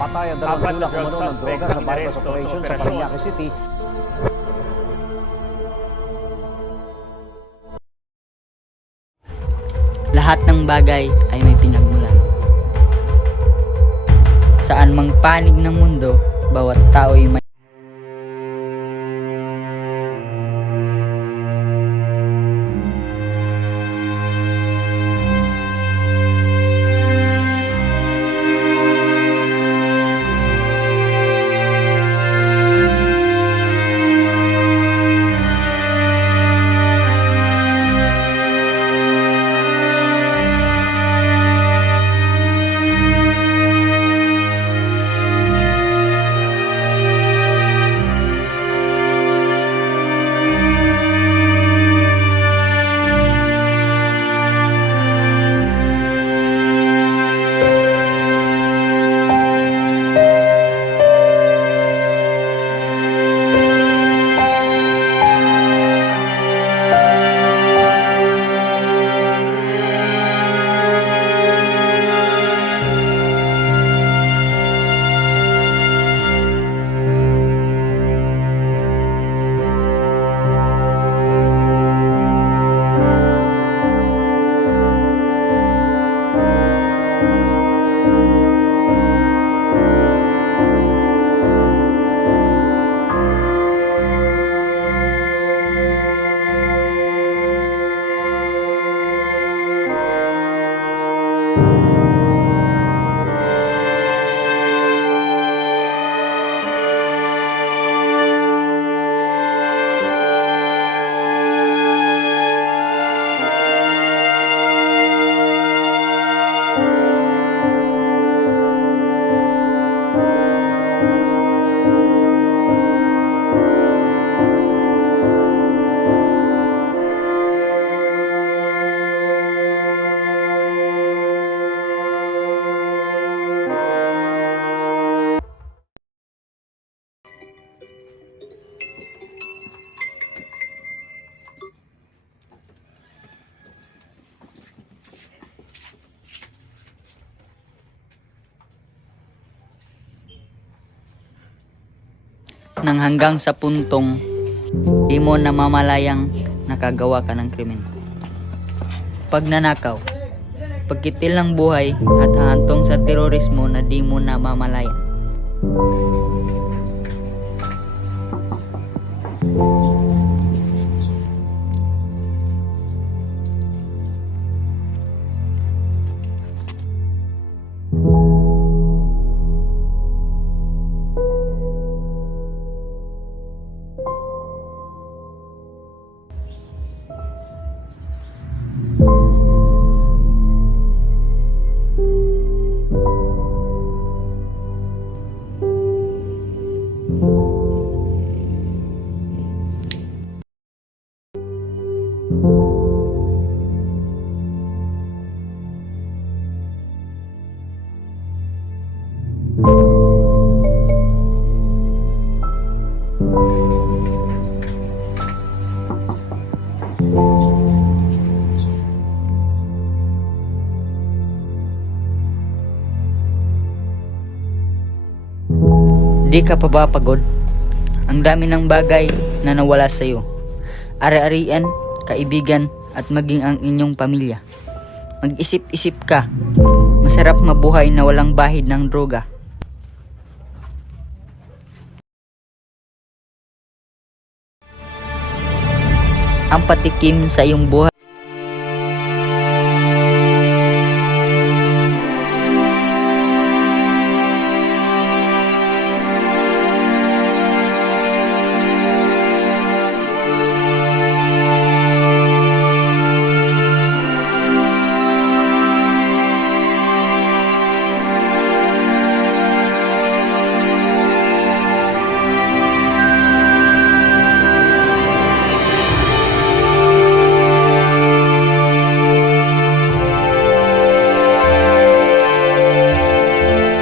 Patay ang dalawang tulak umano ng droga sa bypass operation sa Parañaque City. Lahat ng bagay ay may pinagmulan. Saan mang panig ng mundo, bawat tao ay may nang hanggang sa puntong di mo namamalayang nakagawa ka ng krimen. Pagnanakaw, pagkitil ng buhay at hahantong sa terorismo na di mo namamalayan. Di ka pa ba pagod? Ang dami ng bagay na nawala sa iyo. Ari-arian, kaibigan at maging ang inyong pamilya. Mag-isip-isip ka. Masarap mabuhay na walang bahid ng droga. Ang patikim sa iyong buhay